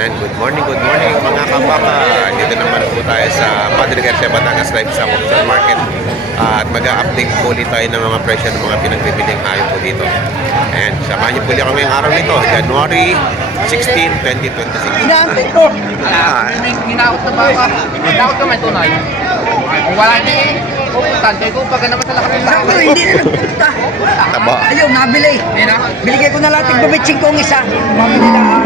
And good morning mga kabaka. Dito naman po tayo sa Padre Garcia, Batangas Live sa Option Market. At mag-update po ulit tayo ng mga presyo ng mga pinagbibiling hayop po dito. And samahan niyo po ulit kami ngayong araw nito, January 16, 2026. Inaantay ko. Ginaot na baka. Ginaot ka may tunay. Kung wala niya pupuntan. Kaya kung pagka naman sa lakas ng Sakto, hindi na nagpunta. Taba. Ayaw, nabili. Biligay ko na lang tig-bumitsing kong isa. Mabili lang.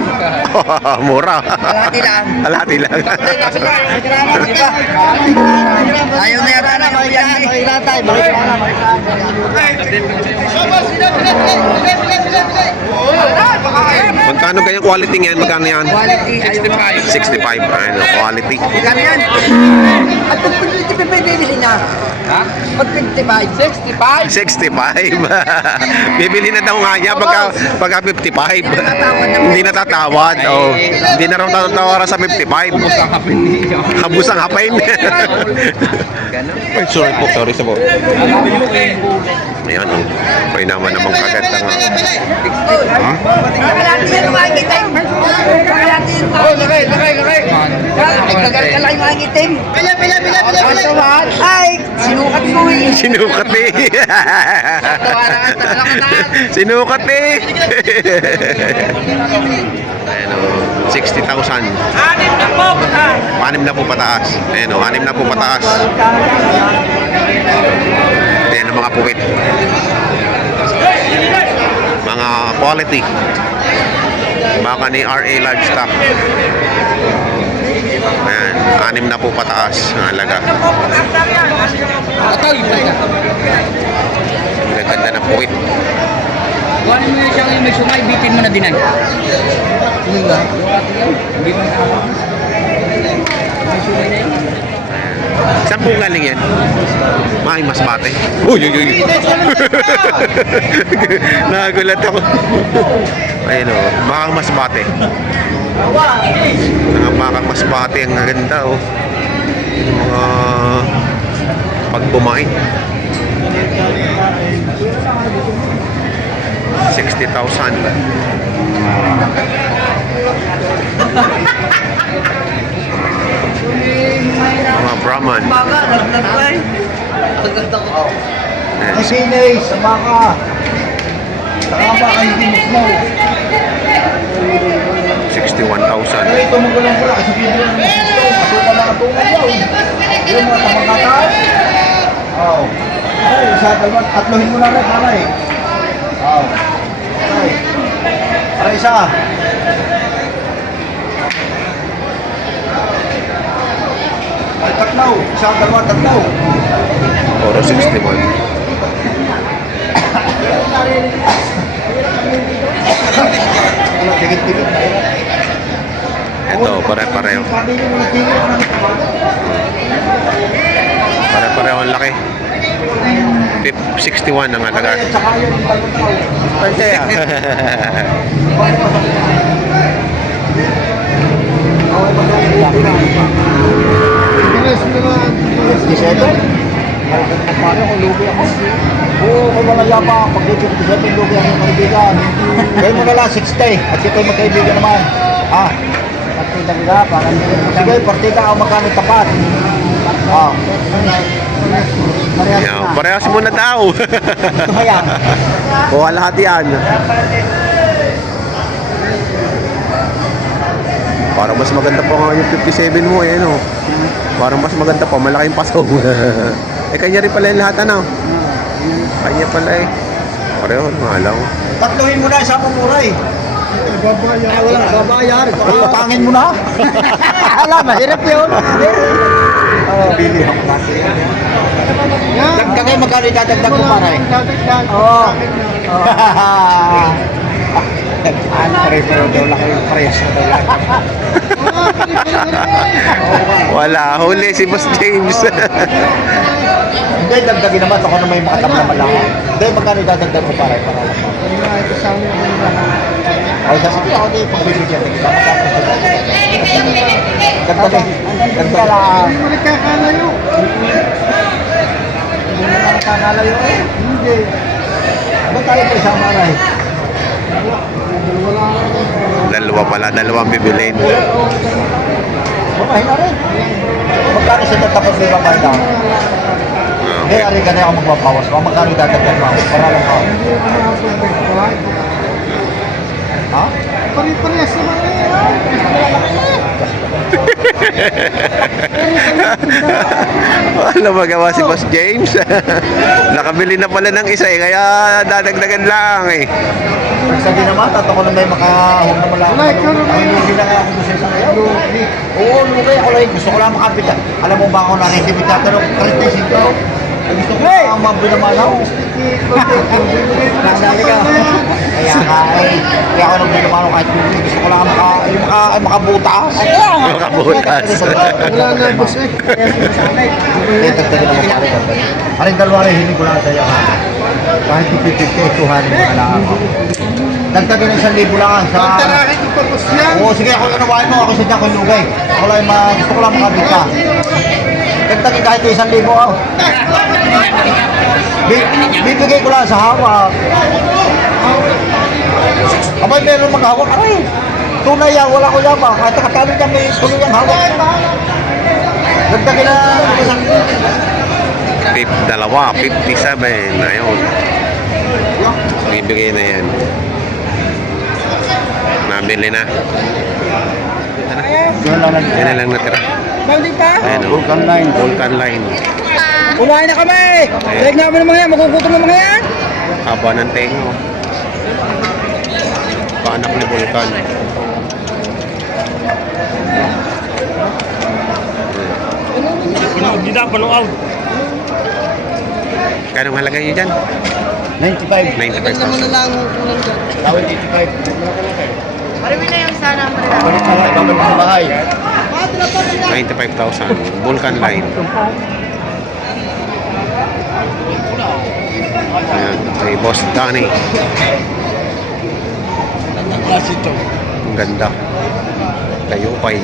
Mura. Kalati lang. Alati lang. Di ba? Ayaw na yata na ako yan. Magkano kayang quality ngayon? Magkano yan? Quality, ayaw na. 65. Ayun, quality. Magkano yan? At pag 55 bibili na. Ha? Pag 55. 65? 65. Bibili na daw nga niya pagka 55. Hindi natatawad. Oh. Hindi na raw tatatawaran sa 55. Habus ang hapin. Ay, sorry po. Sorry sa po. Ayan, oh. Pwede naman namang kaganda nga. Kalati yan ang mga itim. Kalati yan ang mga itim. Kalati yung mga itim. Ay, sinukat mo eh. Sinukat eh. Sinukat eh. Ayan, oh. 60,000. 6 na po pataas. Ayan, oh. 6 na po pataas. Ayan ang mga puwit. Mga quality. Baka ni RA Livestock. Ayan, 6 na po pataas ang halaga. Ang ganda ng puwit. Kung ano mo yung siyang may sumay, bitin mo na din ay. Hindi nga. Hindi mo na ako. May sumay na yun. Saan po galing yan? Mas bate. Uy, uy, uy. Nagulat ako. Ayun o, bakang mas bate. Bakang mas bate, ang ganda o. Mga pagbumain. 60,000. Mga Brahman. Baka, nagtagpay. Sinay, sa baka. Saka baka hindi mo. 61,000. Ay, ito magulang ko lang. Kasi bibili ng gusto. Kasi wala ang tungan daw. Yung mga tamagataan. Oo. Ay, isa, dalawa. Tatlohin mo na rin, para eh. Oo. Ay. Para isa. Ay, tatlaw. Isa, dalawa, tatlaw. Oro 61. Tigit-tigit. Ito, pare-pareho. Pare-pareho ang laki. 61 ang halaga. Pwede yan. Paano kung lugi ako? Oo, kung wala yapa, pag lugi ko sa lugi ang kaibigan. Kaya mo na lang 60 at ito yung magkaibigan naman. Ah, partida ka, parang sige, partida ako magkano tapat. Ah. Parehas muna daw. Ayan. Kuha lahat yan. Parang mas maganda pa nga yung 57 mo eh, no? Parang mas maganda pa, malaking paso. Eh, kanya rin pala yung lahat, ano? Kanya pala eh. Pareho, mahalaw. Tatluhin mo na, isa mo mura eh. Ay, wala, babayar. Patangin mo na. Alam, mahirap yun. Bili ako natin. Dagdagay, magkano idadagdag ko para eh? Oo. Ano, pareho daw lang yung parehas na daw lang. Wala, huli si Boss James. Hindi, dagdagin naman. Ako na may makatamla pala. Hindi, magkano idadagdag ko para lang. Ay, kasi ako di pagbibigyan ng isa. Dagdagin. Dagdag lang. Hindi mo nagkakalayo. Hindi mo nagkakalayo eh. Hindi. Ba't tayo pa isang maray? dalawa pala. Dalawang bibilin. Mamahin na rin. Magkano siya tapos may mamahin na? Hindi, Okay. ari ka na ako magpapawas. Magkano dadagdag mo? Para lang ako. Ha? Pari-parehas naman Wala magawa si Boss James. Nakabili na pala ng isa eh, kaya dadagdagan lang eh. Sabi naman, tato ko na may makahog na mula. Ang lugi na kaya ako gusto sa ngayon. Oo, lugi ako lang. Gusto ko lang makapit. Alam mo ba ako na-receive ka? Pero 35 ko. Gusto ko lang mabinamalaw. Nasali ka. Kaya nga eh. Kaya ako nagbinamalaw kahit lugi. Gusto ko lang makabutas. Makabutas. Wala na, boss eh. Kaya tagtagin naman pare ka. Aring dalawa rin, hindi ko lang sa'yo ha. Kahit 50-50, 200 na lang ako. Dagtagin ng 1,000 lang sa... Tarahin ko pa po siya. Oo, sige, ako nawain mo. Ako sa dyan ko lugay. Ako lang gusto ko lang makabit ka. Dagtagin kahit 1,000 ako. Bibigay ko lang sa hawak. Abay, meron maghawak. Aray, tunay yan, wala ko yan ba? Kahit nakatalo niya may tuloy ang hawak. Dagtagin na Dalawa, 57. Ayun. Bibigay na yan. Nabili na. Yan na lang natira. Bawdi pa? Ayan o. Vulcan line. Vulcan line. Unahin na kami! Leg namin ng mga yan, magugutom ng mga yan! Haba ng tengo. Paanak ni Vulcan. Hindi na, paluaw. Kano ang halaga nyo dyan? 95. 95,000. Tawad 85. Marami na yung sana mo nila. Balik na lang, babalik sa bahay. 95,000. Vulcan line. Ayan. Kay Boss Danny. Ang ganda. Kayo pa'y.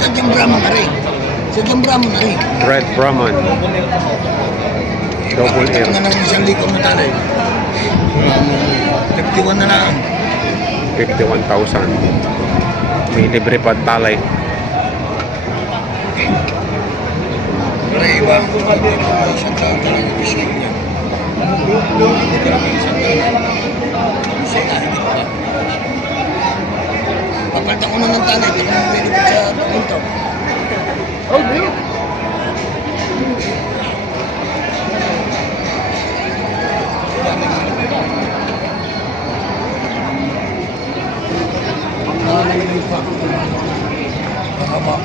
Sa Jambra mo na rin. Sa Jambra mo na rin. Red Brahman. Double Ito M. nga ng isang liko mo talay. 51 na lang. 51,000. May libre pa talay. Pero iba. Isang taon talaga gusto niya. Papalitan ko na ng tanay. Ito naman pwede ko sa punto. Mahaba.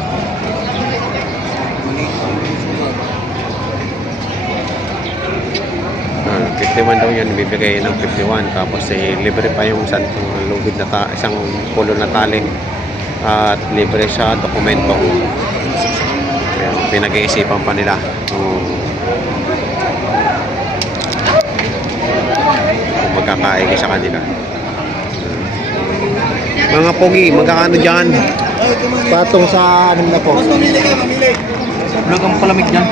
51 daw yan, bibigay ng 51. Tapos libre pa yung isang lugid na isang pulo na taling at libre sa dokumento. Kaya pinag-iisipan pa nila kung magkakaigi sa kanila. Mga pogi, magkakano dyan? Patong sa anim na po. Mamili ka, mamili. Wala kang palamig dyan.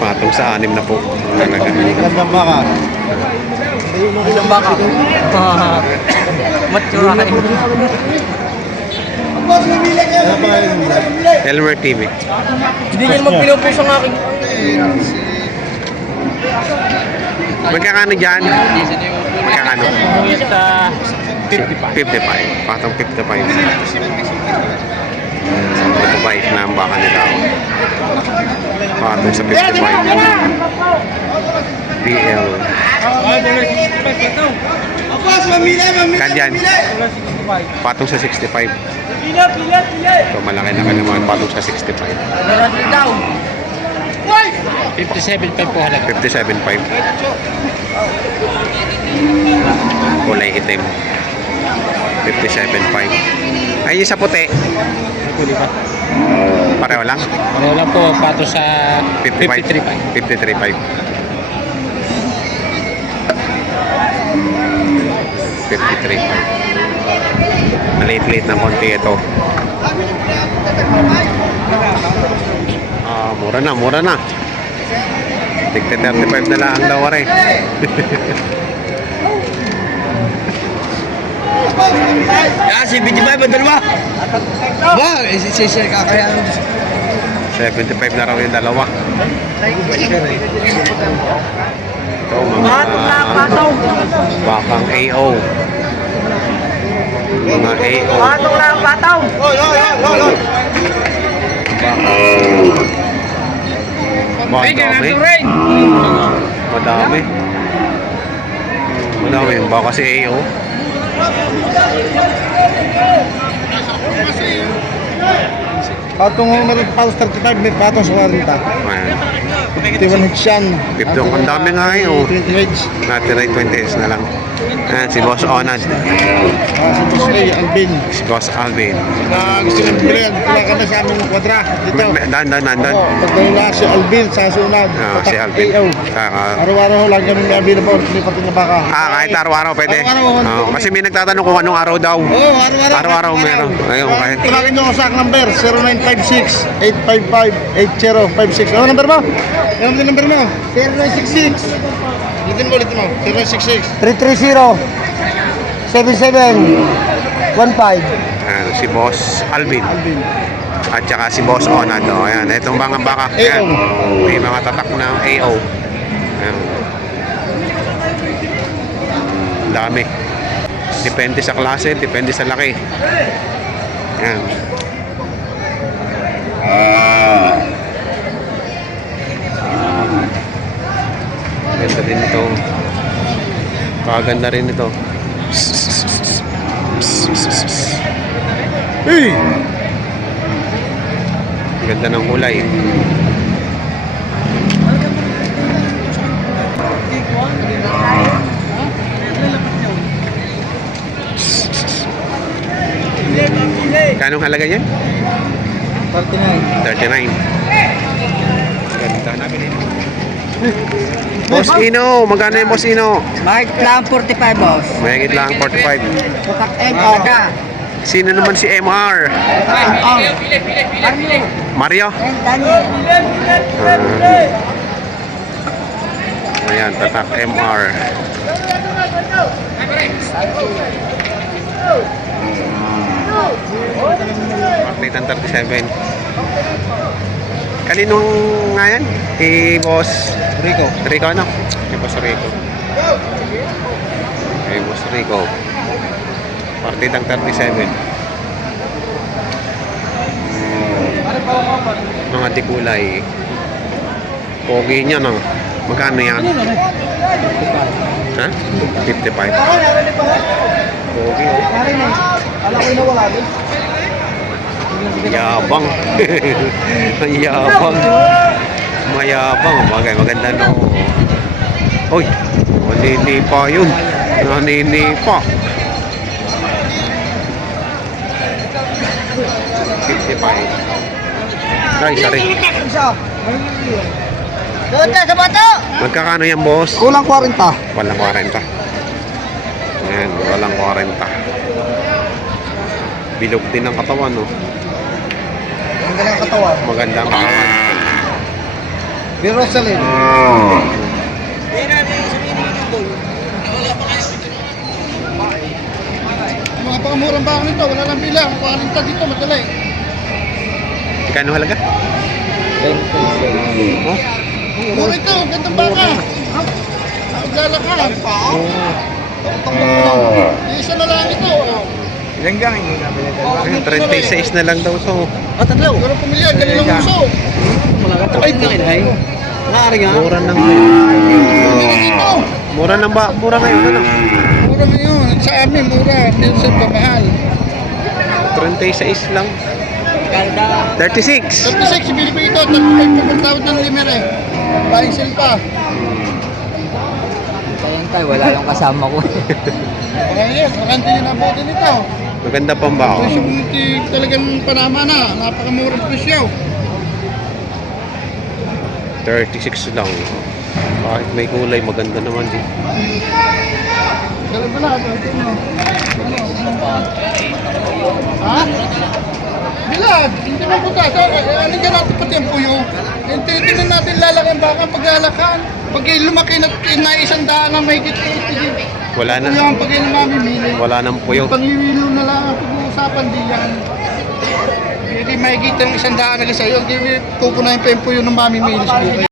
Patong sa 6 na po. Talaga. Gandang baka. Isang baka. Matsura kayo. Boss, mamili ka, mamili. Elmer TV. Hindi niya naman pinupush ang aking. Magkakano dyan? Magkakano? Buyat sa 55. Patong 55. 55 na ang baka nila. Patong sa 55. PL. Boss, mamili, mamili. Kanyan. mamili. Patong sa 65. Pila, pila, pila. Ito malaki na ka naman. Patong sa 65. Down. Why? 57.5 po halaga. 57.5. Kulay itim. 57.5. Ay, yung sa puti. Huli ba? Pareho lang. Ano lang po, pato sa 55. 53.5. 53.5. Maliit-liit na konti ito. Mura na, mura na. Tigta 35 na lang ang daw rin. Yan, si BG5, bandal ba? Ba, isi-share ka kaya. 75 na raw yung dalawa. Ito mga bakang AO. Mga AO. Patong lang, patong. Madami. Madami. Madami. Baka si AO. Patong meron patong 35, may patong sa 40. Ayan. 51 hits yan. 50. Ang dami nga AO. 20 hits. Natira 20 na lang. Ayan, si Boss Onad. Si Boss Ray, Alvin. Si Boss Alvin. Gusto nyo bumili, wala ka na sa aming kwadra. Dito. Dan. Pagdayo na si Alvin sa sunod. Si Alvin. AO. Araw-araw lang kami may available. Hindi pati na baka. Kahit araw-araw pwede. Araw-araw. Kasi may nagtatanong kung anong araw daw. Oo, Araw-araw meron. Ayun, kahit. Tawagin nyo ako sa number 0956-855-8056. Ano number mo? Ano number mo? 0966. Ulitin mo. 0966. 330-77-15. Ayan, si Boss Alvin. At saka si Boss Onad. Ayan, itong mga baka. Ayan, may mga tatak ng AO. Ayan. Ang dami. Depende sa klase, depende sa laki. Ayan. Ganda din ito. Kaganda rin ito. Hey! Ganda ng kulay. Kanong halaga yan? 39. Ganda. Boss Ino, magkano yung Boss Ino? Mark lang 45, boss. Mayigit lang 45. Putak M, ka. Sino naman si MR? Mario? Daniel. Ayan, tatak MR. Partitan 37. Kaninong nga yan? Boss Rico. Rico ano? Boss Rico. Boss Rico. Partidang 37. Mga dikulay. Pogi niya no. Magkano yan? Ha? 55. Pogi. Alam ko na wala din. Yabang. Ang yabang. Mayabang. Maganda no. Uy. Naninipa yun. Naninipa. 55. Ay, sorry. Doon sa bato. Magkakano yan, boss? Kulang 40. Walang 40. Ayan, walang 40. Bilog din ang katawan, no? Ang galang katawan. Maganda ang katawan. Bill Rosalyn. Mga pangamurang baka nito, wala lang bilang. 40 dito, madali. Ikano halaga? Oh? Mura ito, gandang baka. Nagdala ka. Isa na lang ito. Ayun, 36 na lang daw to. Pero pumilya, ganun lang uso. Ay, ay. Nakari nga. Mura nang Mura dito. Mura nang ba? Mura ngayon, ano? Mura ngayon. Sa amin, mura. Minsan pa mahal. 36 lang. 36. 36, ibili ito. 35 pagkatawad ng limer eh. Buying sale pa. Sayang tayo, wala lang kasama ko. Okay, yes. Makanti yun ang bote nito. Maganda pang ba? Presyo buti talagang panama na. Napakamurang presyo. 36 lang. Kahit may kulay, maganda naman din. Galang pala. Ito mo. Ha? Bilad, hindi mo puta. Aligyan natin pati ang puyo. Tingnan natin lalaki ang baka paglalakan. Pag lumaki na isang daan na may kitigil. Wala na. Puyo ang pag namimili. Wala nang puyo. Pangwiwilo na lang ang pag-uusapan diyan. Hindi makikita ng isang daan na sa'yo. Hindi pupunahin pa yung puyo ng mamimili siguro.